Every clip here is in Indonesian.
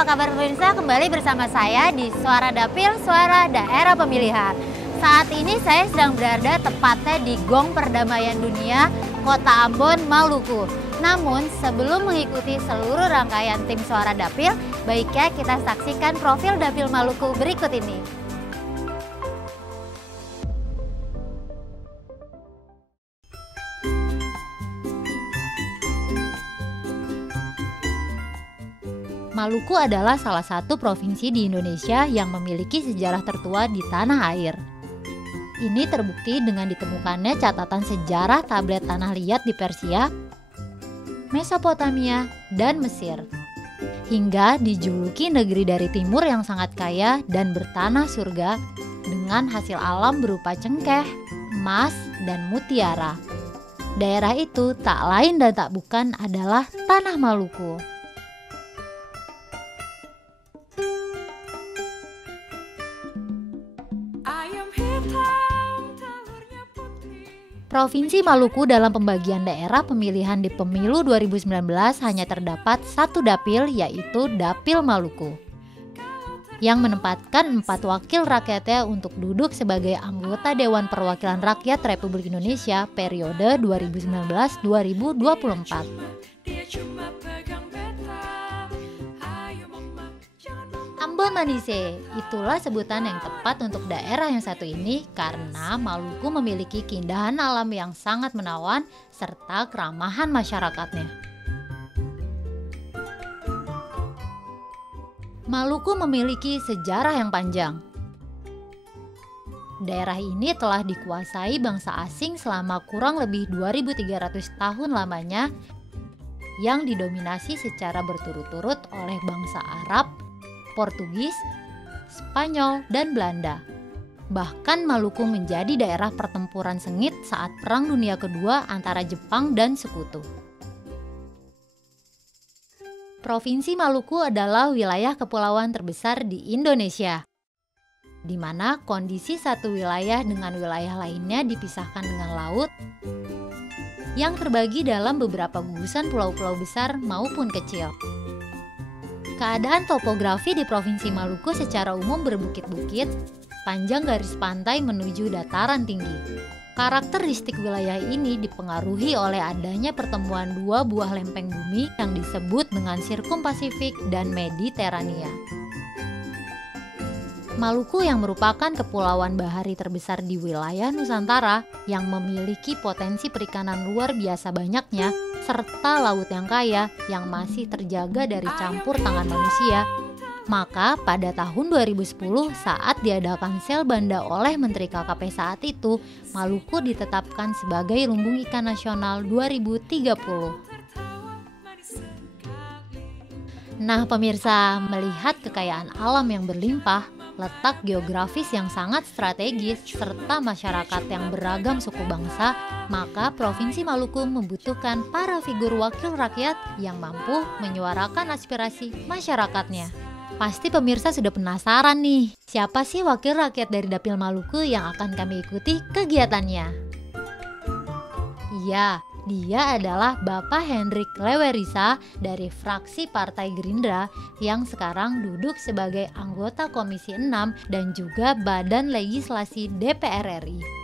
apa kabar pemirsa? Kembali bersama saya di Suara Dapil, Suara Daerah Pemilihan. Saat ini saya sedang berada tepatnya di Gong Perdamaian Dunia, Kota Ambon, Maluku. Namun sebelum mengikuti seluruh rangkaian tim Suara Dapil, baiknya kita saksikan profil Dapil Maluku berikut ini. Maluku adalah salah satu provinsi di Indonesia yang memiliki sejarah tertua di tanah air. Ini terbukti dengan ditemukannya catatan sejarah tablet tanah liat di Persia, Mesopotamia, dan Mesir. Hingga dijuluki negeri dari timur yang sangat kaya dan bertanah surga dengan hasil alam berupa cengkeh, emas, dan mutiara. Daerah itu tak lain dan tak bukan adalah Tanah Maluku. Provinsi Maluku dalam pembagian daerah pemilihan di pemilu 2019 hanya terdapat satu dapil, yaitu Dapil Maluku, yang menempatkan 4 wakil rakyatnya untuk duduk sebagai anggota Dewan Perwakilan Rakyat Republik Indonesia periode 2019-2024. Ambon Manise, itulah sebutan yang tepat untuk daerah yang satu ini karena Maluku memiliki keindahan alam yang sangat menawan serta keramahan masyarakatnya. Maluku memiliki sejarah yang panjang. Daerah ini telah dikuasai bangsa asing selama kurang lebih 2.300 tahun lamanya yang didominasi secara berturut-turut oleh bangsa Arab, Portugis, Spanyol, dan Belanda. Bahkan Maluku menjadi daerah pertempuran sengit saat Perang Dunia Kedua antara Jepang dan Sekutu. Provinsi Maluku adalah wilayah kepulauan terbesar di Indonesia, di mana kondisi satu wilayah dengan wilayah lainnya dipisahkan dengan laut yang terbagi dalam beberapa gugusan pulau-pulau besar maupun kecil. Keadaan topografi di Provinsi Maluku secara umum berbukit-bukit, panjang garis pantai menuju dataran tinggi. Karakteristik wilayah ini dipengaruhi oleh adanya pertemuan dua buah lempeng bumi yang disebut dengan Sirkum Pasifik dan Mediterania. Maluku yang merupakan kepulauan bahari terbesar di wilayah Nusantara yang memiliki potensi perikanan luar biasa banyaknya serta laut yang kaya yang masih terjaga dari campur tangan manusia. Maka pada tahun 2010 saat diadakan sel banda oleh Menteri KKP saat itu, Maluku ditetapkan sebagai lumbung ikan nasional 2030. Nah pemirsa, melihat kekayaan alam yang berlimpah, letak geografis yang sangat strategis, serta masyarakat yang beragam suku bangsa, maka Provinsi Maluku membutuhkan para figur wakil rakyat yang mampu menyuarakan aspirasi masyarakatnya. Pasti pemirsa sudah penasaran nih, siapa sih wakil rakyat dari Dapil Maluku yang akan kami ikuti kegiatannya? Iya, dia adalah Bapak Hendrik Lewerisa dari fraksi Partai Gerindra yang sekarang duduk sebagai anggota Komisi 6 dan juga Badan Legislasi DPR RI.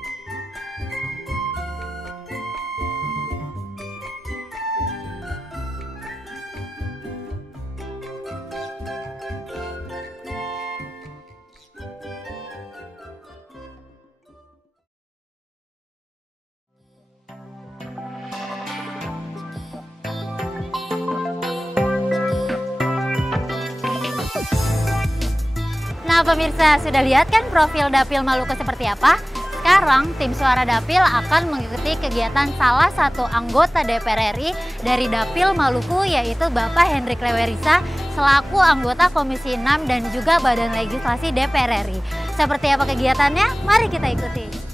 Nah pemirsa, sudah lihat kan profil Dapil Maluku seperti apa? Sekarang tim Suara Dapil akan mengikuti kegiatan salah satu anggota DPR RI dari Dapil Maluku, yaitu Bapak Hendrik Lewerisa selaku anggota Komisi 6 dan juga Badan Legislasi DPR RI. Seperti apa kegiatannya? Mari kita ikuti.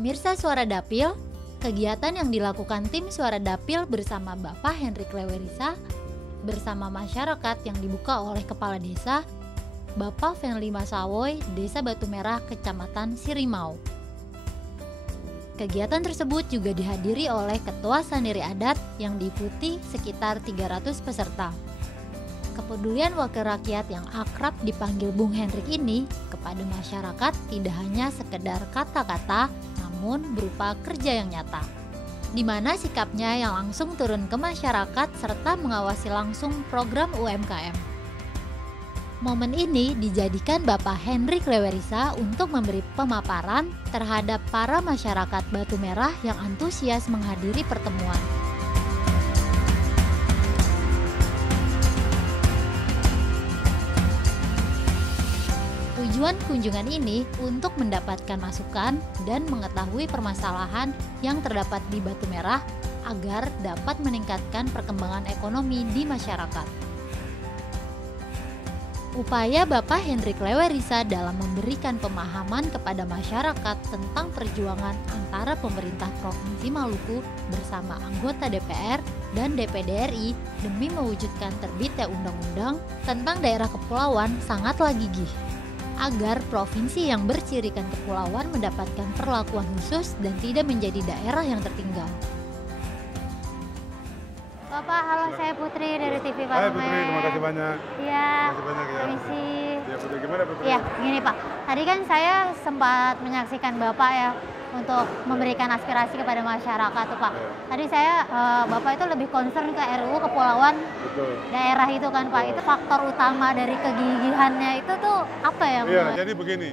Pemirsa Suara Dapil, kegiatan yang dilakukan tim Suara Dapil bersama Bapak Hendrik Lewerisa bersama masyarakat yang dibuka oleh Kepala Desa, Bapak Fenli Masawoy, Desa Batu Merah, Kecamatan Sirimau. Kegiatan tersebut juga dihadiri oleh Ketua Sandiri Adat yang diikuti sekitar 300 peserta. Kepedulian wakil rakyat yang akrab dipanggil Bung Hendrik ini kepada masyarakat tidak hanya sekedar kata-kata, namun berupa kerja yang nyata, di mana sikapnya yang langsung turun ke masyarakat serta mengawasi langsung program UMKM. Momen ini dijadikan Bapak Hendrik Lewerisa untuk memberi pemaparan terhadap para masyarakat Batu Merah yang antusias menghadiri pertemuan. Tujuan kunjungan ini untuk mendapatkan masukan dan mengetahui permasalahan yang terdapat di Batu Merah agar dapat meningkatkan perkembangan ekonomi di masyarakat. Upaya Bapak Hendrik Lewerisa dalam memberikan pemahaman kepada masyarakat tentang perjuangan antara pemerintah Provinsi Maluku bersama anggota DPR dan DPD RI demi mewujudkan terbitnya undang-undang tentang daerah kepulauan sangatlah gigih, agar provinsi yang bercirikan kepulauan mendapatkan perlakuan khusus dan tidak menjadi daerah yang tertinggal. Bapak, halo, saya Putri dari TV Parumen. Hai Putri, terima kasih banyak. Iya, Terima kasih banyak ya. permisi. Ya Putri, gimana Putri? Ya, gini Pak, tadi kan saya sempat menyaksikan Bapak ya untuk memberikan aspirasi kepada masyarakat tuh Pak. Ya. Tadi saya, Bapak itu lebih concern ke RUU Kepulauan Betul. daerah itu kan Pak. Itu faktor utama dari kegigihannya itu tuh apa ya? Iya, jadi begini.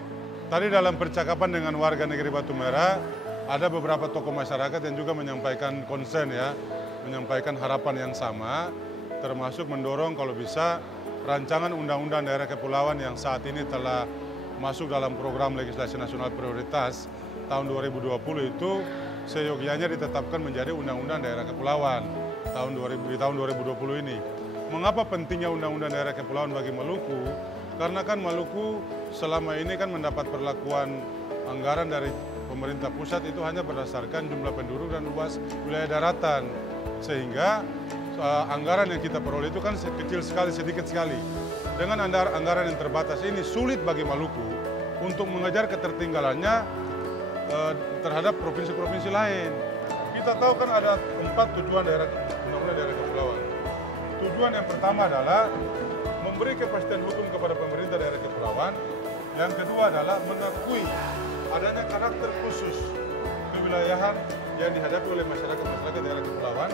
Tadi dalam percakapan dengan warga negeri Batu Merah, ada beberapa tokoh masyarakat yang juga menyampaikan concern ya, menyampaikan harapan yang sama, termasuk mendorong kalau bisa rancangan undang-undang daerah kepulauan yang saat ini telah masuk dalam program legislasi nasional prioritas tahun 2020 itu seyogianya ditetapkan menjadi undang-undang daerah kepulauan di tahun 2020 ini. Mengapa pentingnya undang-undang daerah kepulauan bagi Maluku? Karena kan Maluku selama ini kan mendapat perlakuan anggaran dari pemerintah pusat itu hanya berdasarkan jumlah penduduk dan luas wilayah daratan. Sehingga anggaran yang kita peroleh itu kan kecil sekali, sedikit sekali. Dengan anggaran yang terbatas ini sulit bagi Maluku untuk mengejar ketertinggalannya terhadap provinsi-provinsi lain. Kita tahu kan ada 4 tujuan undang-undang daerah kepulauan. Tujuan yang pertama adalah memberi kepastian hukum kepada pemerintah daerah kepulauan. Yang kedua adalah mengakui adanya karakter khusus kewilayahan yang dihadapi oleh masyarakat daerah kepulauan.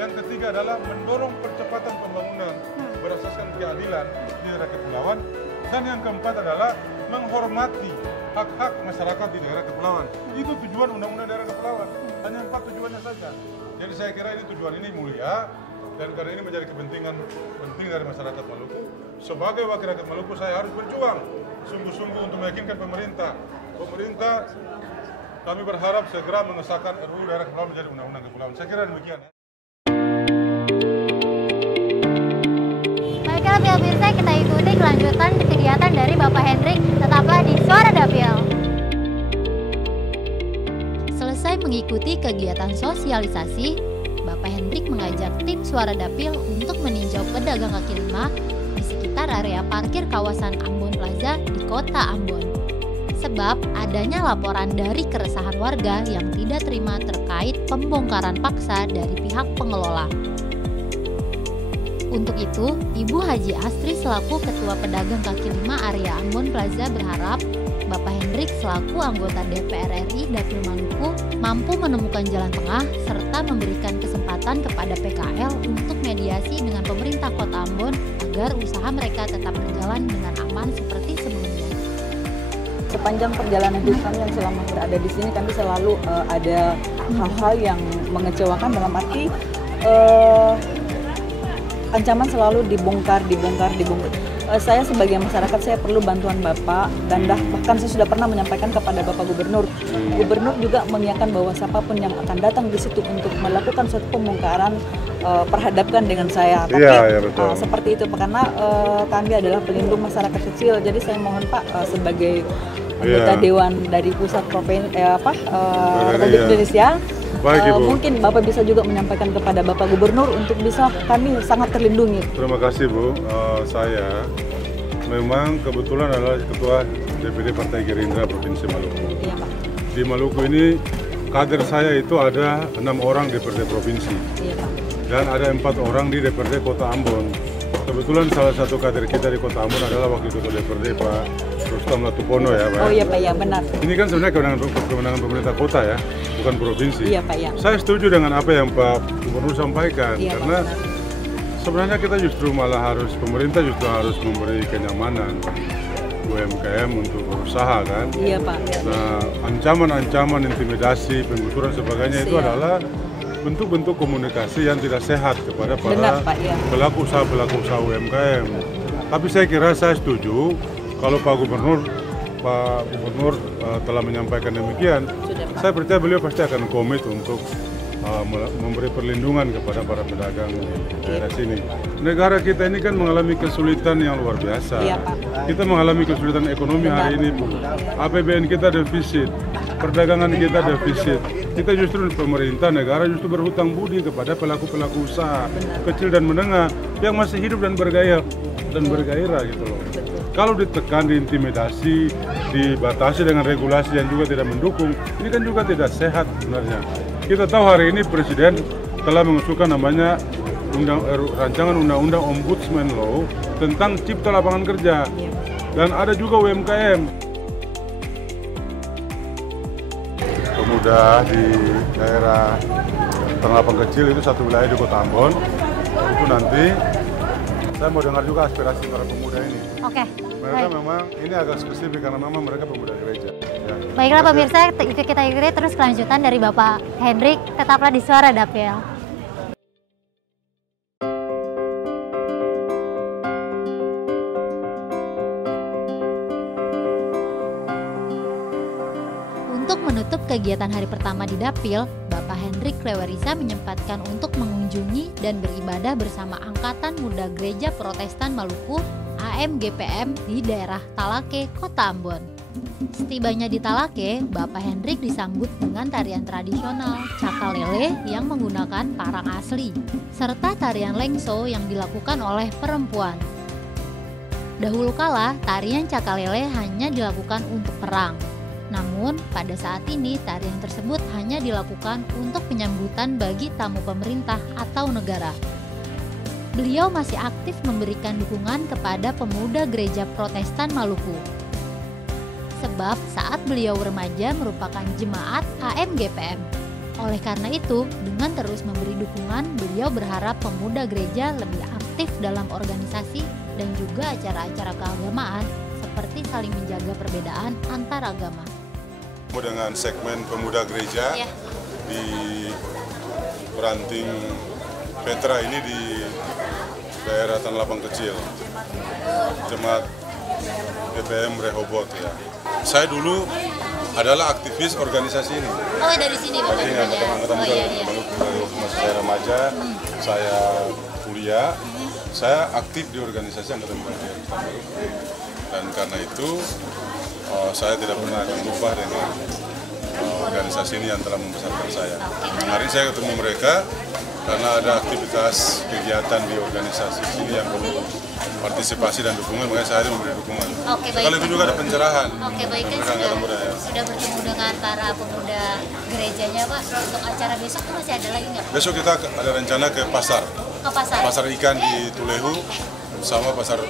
Yang ketiga adalah mendorong percepatan pembangunan berdasarkan keadilan di daerah kepulauan. Dan yang keempat adalah menghormati hak-hak masyarakat di daerah kepulauan. Itu tujuan undang-undang daerah kepulauan. Hanya 4 tujuannya saja. Jadi saya kira ini tujuan ini mulia, dan karena ini menjadi kepentingan penting dari masyarakat Maluku. Sebagai wakil rakyat Maluku saya harus berjuang sungguh-sungguh untuk meyakinkan pemerintah. Kami berharap segera mengesahkan RUU daerah kepulauan menjadi undang-undang kepulauan. Saya kira demikian ya. Baiklah pemirsa, kita ikuti kelanjutan kegiatan dari Bapak Hendrik. Tetaplah di Suara Dapil. Selesai mengikuti kegiatan sosialisasi, Bapak Hendrik mengajak tim Suara Dapil untuk meninjau pedagang kaki lima di sekitar area parkir kawasan Ambon Plaza di Kota Ambon. Sebab adanya laporan dari keresahan warga yang tidak terima terkait pembongkaran paksa dari pihak pengelola. Untuk itu, Ibu Haji Astri selaku Ketua Pedagang Kaki Lima area Ambon Plaza berharap Bapak Hendrik selaku anggota DPR RI Dapil Maluku mampu menemukan jalan tengah serta memberikan kesempatan kepada PKL untuk mediasi dengan pemerintah Kota Ambon agar usaha mereka tetap berjalan dengan aman seperti sebelumnya. Sepanjang perjalanan hidup kami yang selama berada di sini, kami selalu ada hal-hal yang mengecewakan, dalam arti ancaman selalu dibongkar. Saya sebagai masyarakat, saya perlu bantuan Bapak, dan bahkan saya sudah pernah menyampaikan kepada Bapak Gubernur. Gubernur juga mengiyakan bahwa siapapun yang akan datang di situ untuk melakukan suatu pembongkaran perhadapkan dengan saya. Tapi ya, betul. Seperti itu, karena kami adalah pelindung masyarakat kecil. Jadi saya mohon Pak sebagai anggota Dewan dari pusat Republik Indonesia, Baik, Ibu. Mungkin Bapak bisa juga menyampaikan kepada Bapak Gubernur untuk bisa kami sangat terlindungi. Terima kasih, Bu. Saya memang kebetulan adalah Ketua DPD Partai Gerindra Provinsi Maluku. Iya, Pak. Di Maluku ini kader saya itu ada 6 orang di DPRD Provinsi. Iya, Pak. Dan ada 4 orang di DPRD Kota Ambon. Kebetulan salah satu kader kita di Kota Ambon adalah Wakil Ketua DPRD Pak Rustam Latupono ya Pak. Oh iya Pak, ya benar. Ini kan sebenarnya kewenangan pemerintah kota ya, bukan provinsi. Iya Pak, ya. Saya setuju dengan apa yang Pak Gubernur sampaikan, Iya, karena Pak, sebenarnya kita justru malah pemerintah justru harus memberi kenyamanan UMKM untuk berusaha kan. Iya Pak. Nah, ancaman-ancaman, intimidasi, penggusuran sebagainya itu adalah bentuk-bentuk komunikasi yang tidak sehat kepada para Benar, Pak, ya. pelaku usaha UMKM. Tapi saya kira saya setuju kalau Pak Gubernur telah menyampaikan demikian. Sudah, Pak. Saya percaya beliau pasti akan komit untuk memberi perlindungan kepada para pedagang di daerah sini. Negara kita ini kan mengalami kesulitan yang luar biasa. Iya, Pak. Kita mengalami kesulitan ekonomi hari ini, Bu. APBN kita defisit, perdagangan kita defisit. Kita justru pemerintah negara justru berhutang budi kepada pelaku-pelaku usaha kecil dan menengah yang masih hidup dan bergairah gitu loh. Kalau ditekan, diintimidasi, dibatasi dengan regulasi yang juga tidak mendukung, ini kan juga tidak sehat sebenarnya. Kita tahu hari ini Presiden telah mengusulkan namanya rancangan undang-undang Ombudsman Law tentang cipta lapangan kerja. Dan ada juga UMKM. Pemuda di daerah Tanah Lapang Kecil itu satu wilayah di Kota Ambon. Itu nanti saya mau dengar juga aspirasi para pemuda ini. Oke. Mereka memang ini agak spesifik karena memang mereka pemuda gereja. Ya. Baiklah pemirsa, kita ikuti terus kelanjutan dari Bapak Hendrik. Tetaplah di Suara Dapil. Untuk menutup kegiatan hari pertama di Dapil, Bapak Hendrik Lewerisa menyempatkan untuk mengunjungi dan beribadah bersama Angkatan Muda Gereja Protestan Maluku AMGPM di daerah Talake, Kota Ambon. Setibanya di Talake, Bapak Hendrik disambut dengan tarian tradisional Cakalele yang menggunakan parang asli, serta tarian lengso yang dilakukan oleh perempuan. Dahulu kala, tarian Cakalele hanya dilakukan untuk perang. Namun, pada saat ini tarian tersebut hanya dilakukan untuk penyambutan bagi tamu pemerintah atau negara. Beliau masih aktif memberikan dukungan kepada pemuda gereja Protestan Maluku. Sebab saat beliau remaja merupakan jemaat AMGPM. Oleh karena itu, dengan terus memberi dukungan, beliau berharap pemuda gereja lebih aktif dalam organisasi dan juga acara-acara keagamaan seperti saling menjaga perbedaan antar agama. Dengan segmen pemuda gereja di Peranting Petra ini di daerah Tanah Lapang Kecil, Jemaat GPM Rehoboth ya. Saya dulu adalah aktivis organisasi ini. Oh, dari sini Bapak? Artinya angkatan muda Maluku dari waktu saya remaja, saya kuliah, saya aktif di organisasi angkatan muda Maluku. Dan karena itu saya tidak pernah akan lupa dengan organisasi ini yang telah membesarkan saya. Kemarin saya ketemu mereka karena ada aktivitas kegiatan di organisasi ini yang perlu partisipasi dan dukungan, makanya saya memberi dukungan. Oke, baik. Kalau itu juga ada pencerahan. Oke, baik, kan sudah bertemu dengan para pemuda gerejanya Pak. Untuk acara besok tuh masih ada lagi nggak? Besok kita ada rencana ke pasar. Ke pasar? Pasar ikan di Tulehu sama pasar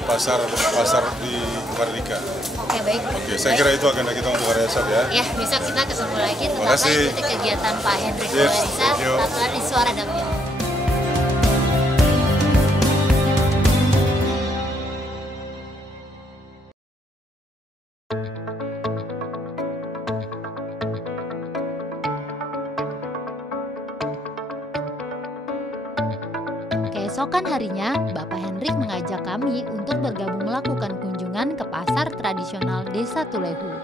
di Mardika. Oke, baik. Oke, saya kira itu agenda kita untuk hari esok ya. Ya, besok kita ketemu lagi. Terima Tetaplah kasih. ikuti kegiatan Pak Hendrik Lewerisa. Tetaplah di Suara Dapil. Keesokan harinya, Bapak Hendrik mengajak kami untuk bergabung melakukan kunjungan ke pasar tradisional Desa Tulehu.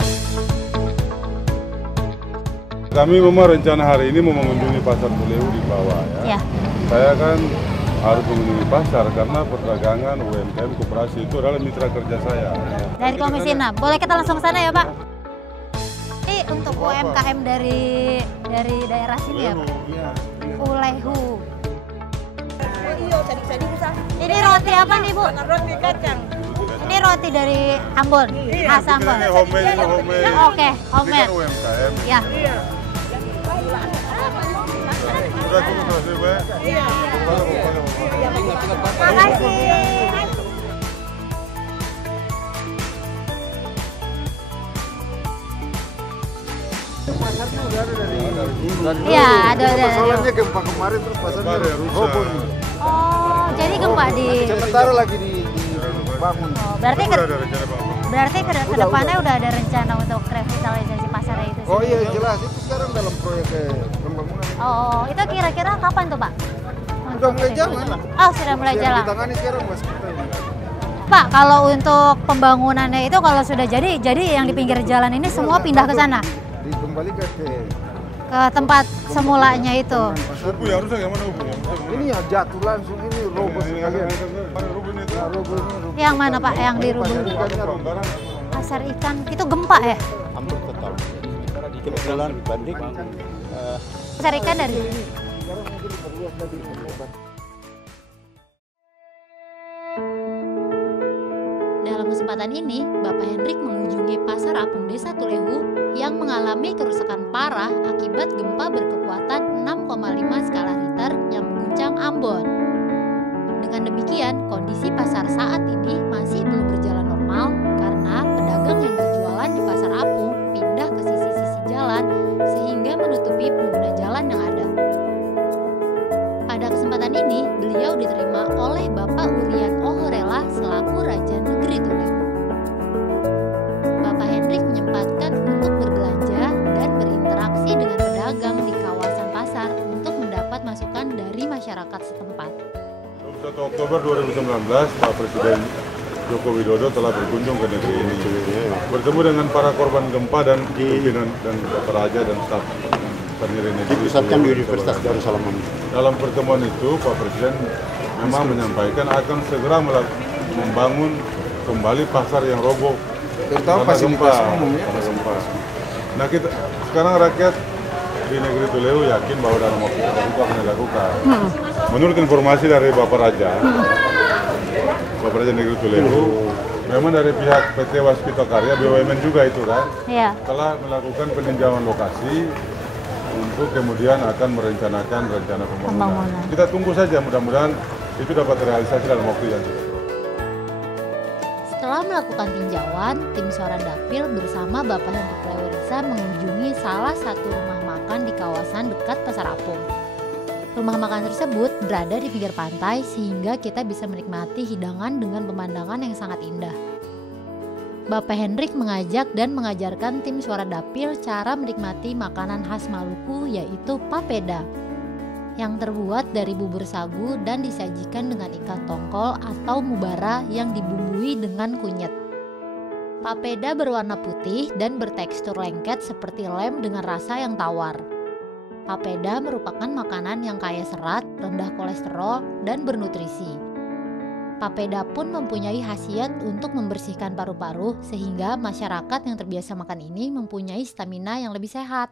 Kami memang rencana hari ini mau mengunjungi pasar Tulehu di bawah ya. Saya kan harus mengunjungi pasar karena perdagangan UMKM koperasi itu adalah mitra kerja saya. Dari Komisi 6, boleh kita langsung ke sana ya Pak? Untuk UMKM dari dari daerah sini ya Pak? Iya. Ulehu. Iya, tadi bisa. Ini roti apa nih Bu? Roti kacang. Ini roti dari Ambon, khas Ambon. Ini homemade. Oke, Ini kan homemade. UMKM. Ya. Iya. Udah cukup terus ya. Iya. Makasih. Pasarnya udah ada dari Iya, ada. Masalahnya gempa kemarin terus pasarnya Pasarnya rusak. roboh. Oh, jadi gempa di. Sementara lagi dibangun. Oh, berarti Udah ada rencana Pak. berarti ke depannya udah ada rencana untuk revitalisasi pasarnya itu Oh iya sendiri. jelas itu sekarang dalam proyek pembangunan. Oh, itu kira-kira kapan tuh Pak? Udah mulai jalan. Oh, sudah mulai Yang jalan. ditangani sekarang Mas kita ini. Pak, kalau untuk pembangunannya itu kalau sudah jadi yang di pinggir jalan ini semua pindah ke sana, Dikembalikan ke tempat semulanya itu. Ubu ya harusnya yang mana ubu? ini ya jatuh langsung ini roboh sekalian. Rubu ini tuh. Nah, roboh ini roboh. Yang mana Pak? Yang di Pasar Rubung? ikannya roboh. Barang. Pasar ikan itu gempa ya? hampir total. Kebetulan dibanding Pasar ikan dari Sekarang mungkin diperluas lagi. Dalam kesempatan ini, Bapak Hendrik mengunjungi Pasar Apung Desa Tulehu yang mengalami kerusakan parah akibat gempa berkekuatan 6,5 skala Richter yang mengguncang Ambon. Dengan demikian, kondisi pasar saat ini masih belum berjalan normal karena pedagang yang berjualan di Pasar Apung pindah ke sisi-sisi jalan sehingga menutupi pengguna jalan yang ada. Pada kesempatan ini, beliau diterima oleh Bapak Urian Ohorela selaku Raja Negeri Tulehu. Bapak Hendrik menyempatkan untuk berbelanja dan berinteraksi dengan pedagang di kawasan pasar untuk mendapat masukan dari masyarakat setempat. 1 Oktober 2019, Pak Presiden Joko Widodo telah berkunjung ke negeri ini. Bertemu dengan para korban gempa dan pimpinan dan Bapak Raja dan staf pendiri negeri. dipusatkan di Universitas Darussalam. Dalam pertemuan itu, Pak Presiden memang menyampaikan akan segera membangun kembali pasar yang roboh Terutama karena fasilitas gempa. umum ya. Karena gempa. Nah, kita sekarang rakyat di negeri Tulehu yakin bahwa dalam waktu dekat itu akan dilakukan. Menurut informasi dari Bapak Raja, Bapak Raja Negeri Tulehu, memang dari pihak PT Waskita Karya BUMN juga itu kan, Iya. telah melakukan peninjauan lokasi untuk kemudian akan merencanakan rencana pembangunan. Kita tunggu saja, mudah-mudahan itu dapat realisasi dalam waktu yang cepat. Setelah melakukan tinjauan, tim Suara Dapil bersama Bapak Hendrik Lewerisa mengunjungi salah satu rumah makan di kawasan dekat Pasar Apung. Rumah makan tersebut berada di pinggir pantai sehingga kita bisa menikmati hidangan dengan pemandangan yang sangat indah. Bapak Hendrik mengajak dan mengajarkan tim Suara Dapil cara menikmati makanan khas Maluku yaitu papeda yang terbuat dari bubur sagu dan disajikan dengan ikan tongkol atau mubara yang dibumbui dengan kunyit. Papeda berwarna putih dan bertekstur lengket seperti lem dengan rasa yang tawar. Papeda merupakan makanan yang kaya serat, rendah kolesterol, dan bernutrisi. Papeda pun mempunyai khasiat untuk membersihkan paru-paru sehingga masyarakat yang terbiasa makan ini mempunyai stamina yang lebih sehat.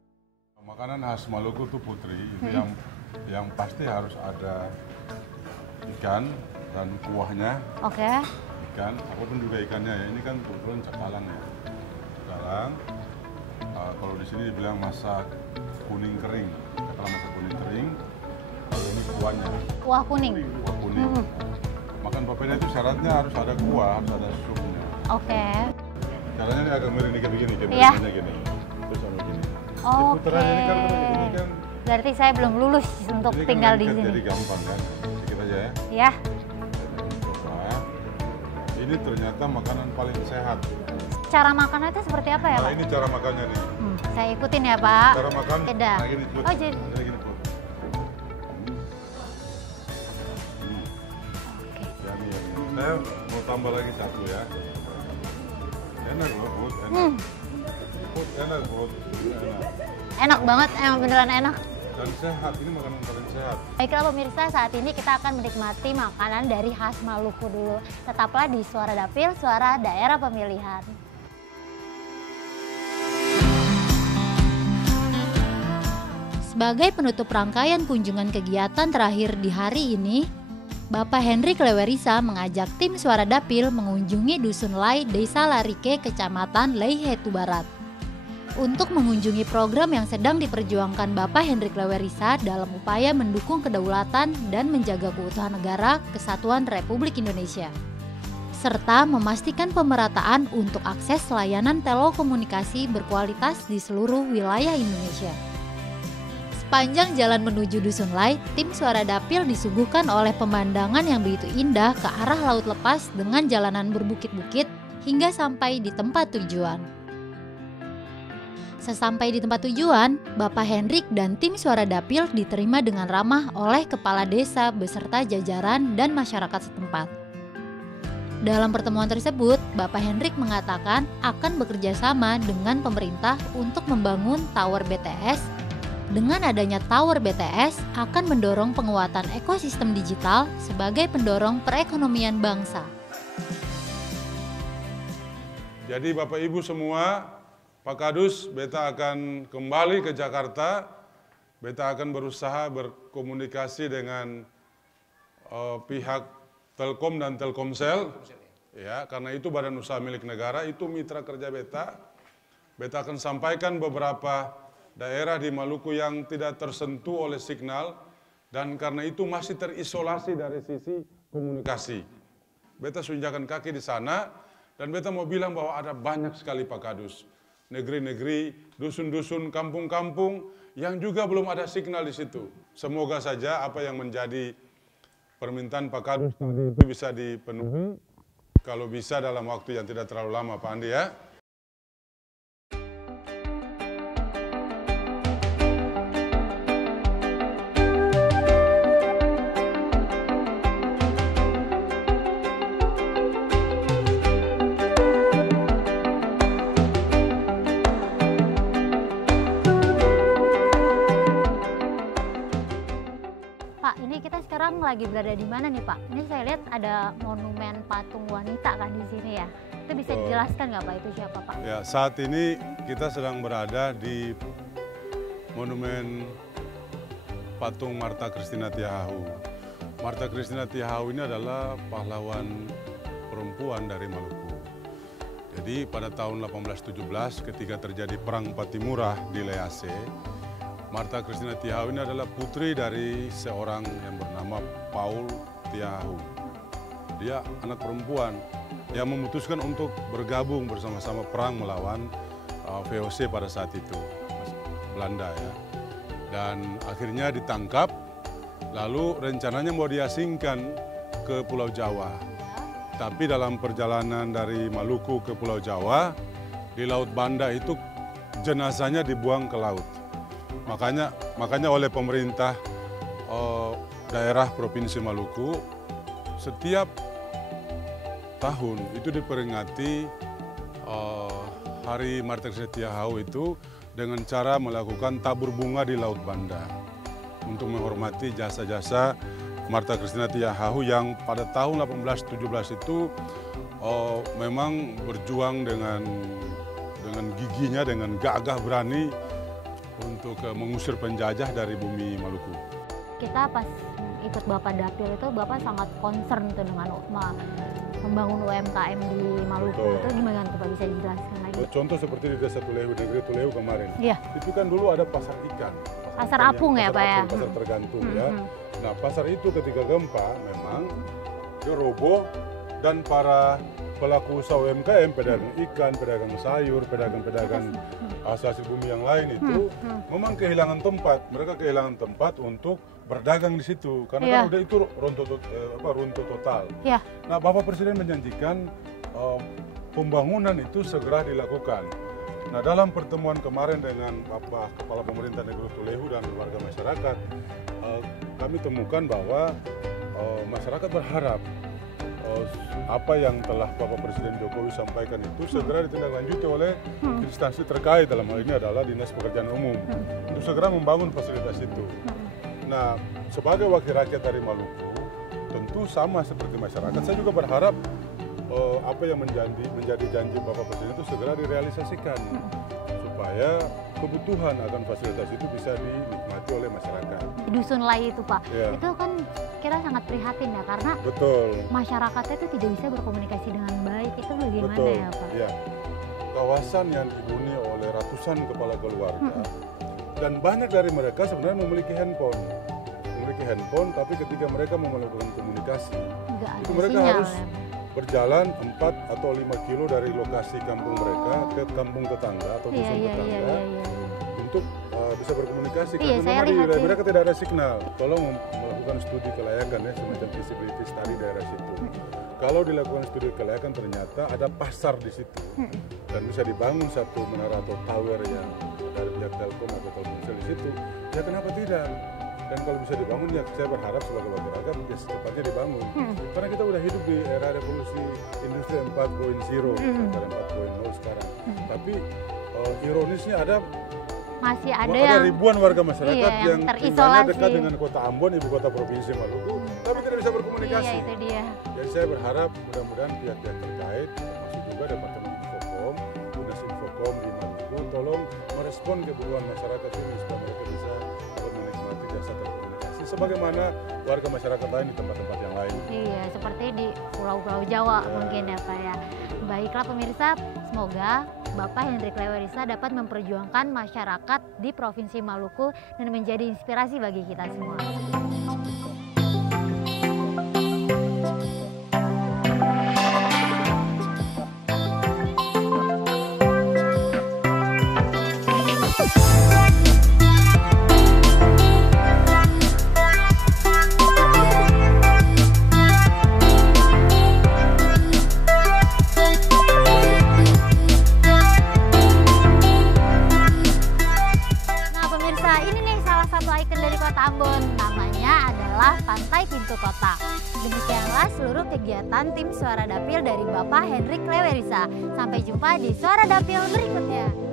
Makanan khas Maluku itu Putri, itu yang pasti harus ada ikan dan kuahnya. Oke. Ikan, apapun juga ikannya ya. Ini kan kebetulan cakalang ya. Cakalang. Kalau di sini dibilang masak kuning kering. Cakalang masak kuning kering. Kalau ini kuahnya, Kuah kuning. kuah kuning. Makan papeda itu syaratnya harus ada kuah, harus ada supnya. Oke. Caranya ini agak miring dikit begini, kayak Iya. miringnya gini. Terus sama gini. Oke. Putaran ini kan Berarti saya belum lulus untuk ini kan tinggal di lengket, sini. jadi gampang kan. Sedikit aja ya. Ya. Coba. Ini ternyata makanan paling sehat. Cara makannya itu seperti apa ya, Nah, Pak? ini cara makannya nih. Saya ikutin ya, Pak. Cara makan Beda. nah gini, Put. Oh, jadi. Nah, gini, Put. Oke. Yani, saya mau tambah lagi satu ya. Enak loh, Put. Enak. Put, enak, Put. Enak. Enak banget, emang beneran enak. Dan sehat, ini makanan paling sehat. Baiklah pemirsa, saat ini kita akan menikmati makanan dari khas Maluku dulu. Tetaplah di Suara Dapil, Suara Daerah Pemilihan. Sebagai penutup rangkaian kunjungan kegiatan terakhir di hari ini, Bapak Hendrik Lewerisa mengajak tim Suara Dapil mengunjungi Dusun Lai, Desa Larike, Kecamatan Leihetu Barat, untuk mengunjungi program yang sedang diperjuangkan Bapak Hendrik Lewerisa dalam upaya mendukung kedaulatan dan menjaga keutuhan negara Kesatuan Republik Indonesia, serta memastikan pemerataan untuk akses layanan telekomunikasi berkualitas di seluruh wilayah Indonesia. Sepanjang jalan menuju Dusun Lai, tim Suara Dapil disuguhkan oleh pemandangan yang begitu indah ke arah laut lepas dengan jalanan berbukit-bukit hingga sampai di tempat tujuan. Sesampai di tempat tujuan, Bapak Hendrik dan tim Suara Dapil diterima dengan ramah oleh kepala desa beserta jajaran dan masyarakat setempat. Dalam pertemuan tersebut, Bapak Hendrik mengatakan akan bekerja sama dengan pemerintah untuk membangun tower BTS. Dengan adanya tower BTS akan mendorong penguatan ekosistem digital sebagai pendorong perekonomian bangsa. Jadi Bapak Ibu semua, Pak Kadus, beta akan kembali ke Jakarta. Beta akan berusaha berkomunikasi dengan pihak Telkom dan Telkomsel. Ya, karena itu badan usaha milik negara, itu mitra kerja beta. Beta akan sampaikan beberapa daerah di Maluku yang tidak tersentuh oleh signal dan karena itu masih terisolasi dari sisi komunikasi. Beta sunjakan kaki di sana dan beta mau bilang bahwa ada banyak sekali Pak Kadus, negeri-negeri, dusun-dusun, kampung-kampung yang juga belum ada signal di situ. Semoga saja apa yang menjadi permintaan Pak Kadus tadi itu bisa dipenuhi, kalau bisa dalam waktu yang tidak terlalu lama, Pak Andi ya. Lagi berada di mana nih Pak? Ini saya lihat ada monumen patung wanita kan di sini ya. Itu bisa dijelaskan nggak Pak itu siapa Pak? Ya, saat ini kita sedang berada di monumen patung Martha Christina Tiahahu. Martha Christina Tiahahu ini adalah pahlawan perempuan dari Maluku. Jadi pada tahun 1817 ketika terjadi perang Patimura di Lease, Martha Christina Tiahahu ini adalah putri dari seorang yang bernama Paul Tiahahu. Dia anak perempuan yang memutuskan untuk bergabung bersama-sama perang melawan VOC pada saat itu, Belanda ya. Dan akhirnya ditangkap, lalu rencananya mau diasingkan ke Pulau Jawa. Tapi dalam perjalanan dari Maluku ke Pulau Jawa, di Laut Banda itu jenazahnya dibuang ke laut. Makanya oleh pemerintah daerah Provinsi Maluku setiap tahun itu diperingati Hari Martha Christina Tiahahu itu dengan cara melakukan tabur bunga di Laut Banda untuk menghormati jasa-jasa Martha Christina Tiahahu yang pada tahun 1817 itu memang berjuang dengan giginya, dengan gagah berani untuk mengusir penjajah dari bumi Maluku. Kita pas ikut Bapak Dapil itu Bapak sangat concern tuh dengan membangun UMKM di Maluku. Betul. Itu gimana tuh Pak, bisa dijelaskan lagi? Contoh seperti di Desa Tulehu, negeri Tulehu kemarin. Iya. Itu kan dulu ada pasar ikan. Pasar apung ya Pak ya? Pasar tergantung ya. Nah pasar itu ketika gempa memang dia roboh dan para pelaku usaha UMKM, pedagang ikan, pedagang sayur, pedagang-pedagang hasil bumi yang lain itu memang kehilangan tempat. Mereka kehilangan tempat untuk berdagang di situ karena kan udah itu runtuh total. Nah, Bapak Presiden menjanjikan pembangunan itu segera dilakukan. Nah, dalam pertemuan kemarin dengan Bapak Kepala Pemerintah Negeri Tulehu dan warga masyarakat, kami temukan bahwa masyarakat berharap apa yang telah Bapak Presiden Jokowi sampaikan itu segera ditindaklanjuti oleh instansi terkait, dalam hal ini adalah Dinas Pekerjaan Umum, untuk segera membangun fasilitas itu. Nah, sebagai wakil rakyat dari Maluku, tentu sama seperti masyarakat, saya juga berharap apa yang menjadi janji Bapak Presiden itu segera direalisasikan, supaya kebutuhan akan fasilitas itu bisa dinikmati oleh masyarakat. Dusun Lai itu Pak, Ya. itu kan kira sangat prihatin ya karena Betul. masyarakatnya itu tidak bisa berkomunikasi dengan baik. Itu bagaimana Betul. ya Pak? Ya. Kawasan yang dihuni oleh ratusan kepala keluarga dan banyak dari mereka sebenarnya memiliki handphone. Tapi ketika mereka mau melakukan komunikasi, Nggak ada itu mereka sinyal harus ya. berjalan 4 atau 5 kilo dari lokasi kampung mereka ke kampung tetangga atau dusun Iya. tetangga untuk bisa berkomunikasi Iya, karena saya memang di lihat wilayah sih. mereka tidak ada signal. Tolong melakukan studi kelayakan ya, semacam feasibility study daerah situ. Kalau dilakukan studi kelayakan ternyata ada pasar di situ dan bisa dibangun satu menara atau tower yang dari pihak Telkom atau Telkomsel di situ, ya kenapa tidak? Dan kalau bisa dibangun ya saya berharap sebagai masyarakat ya secepatnya dibangun. Karena kita udah hidup di era revolusi industri 4.0 antara 4.0 sekarang. Tapi ironisnya Masih ada ada yang ribuan warga masyarakat iya, yang yang terisolasi. tinggalnya dekat dengan kota Ambon, ibu kota provinsi Maluku, tapi tidak bisa berkomunikasi. Iya, itu dia. Jadi saya berharap mudah-mudahan pihak-pihak terkait, termasuk juga Departemen Infokom, Dinas Infokom di Maluku, tolong merespon kebutuhan masyarakat ini supaya mereka bisa dapat menikmati jasa telekomunikasi sebagaimana warga masyarakat lain di tempat-tempat yang lain. Iya, seperti di pulau-pulau Jawa Ya. mungkin ya Pak ya. Baiklah pemirsa, semoga Bapak Hendrik Lewerisa dapat memperjuangkan masyarakat di Provinsi Maluku dan menjadi inspirasi bagi kita semua. Nah pemirsa, ini nih salah satu ikon dari Kota Ambon. Namanya adalah Pantai Pintu Kota. Demikianlah seluruh kegiatan tim Suara Dapil dari Bapak Hendrik Lewerisa. Sampai jumpa di Suara Dapil berikutnya.